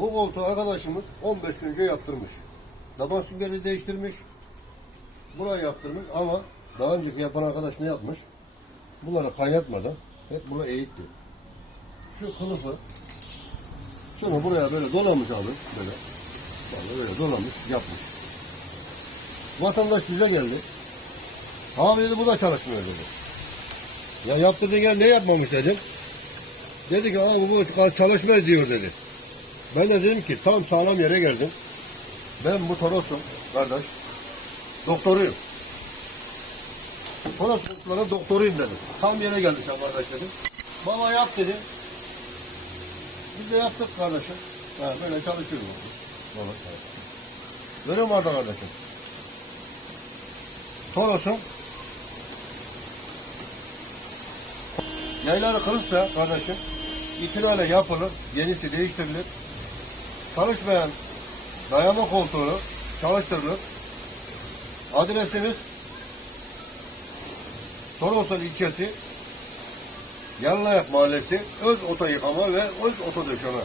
Bu koltuğu arkadaşımız 15 gün önce yaptırmış. Taban süngerini değiştirmiş. Burayı yaptırmış ama daha önceki yapan arkadaş ne yapmış? Bunları kaynatmadan hep bunu eğitti. Şu kılıfı şunu buraya böyle dolamış abi böyle. Böyle, böyle dolamış yapmış. Vatandaş bize geldi. Abi dedi bu da çalışmıyor dedi. Ya yaptırdığın yer ne yapmamış dedim. Dedi ki abi bu çalışmaz diyor dedi. Ben de dedim ki tam sağlam yere geldim. Ben bu Toros'um kardeş. Doktoruyum. Toros kuşların doktoruyum dedim. Tam yere geldik sen kardeş dedim. Baba yap dedi. Biz de yaptık kardeşim. Ha, böyle çalışıyorum. Baba. Görüyor musun Arda kardeşim? Toros'un Yayları kırılsa kardeşim itinayla yapılır, yenisi değiştirilir. Çalışmayan dayama koltuğunu çalıştırılır. Adresimiz Toroslar ilçesi Yanlayak Mahallesi Öz Oto Yıkama ve Öz Oto Döşeme.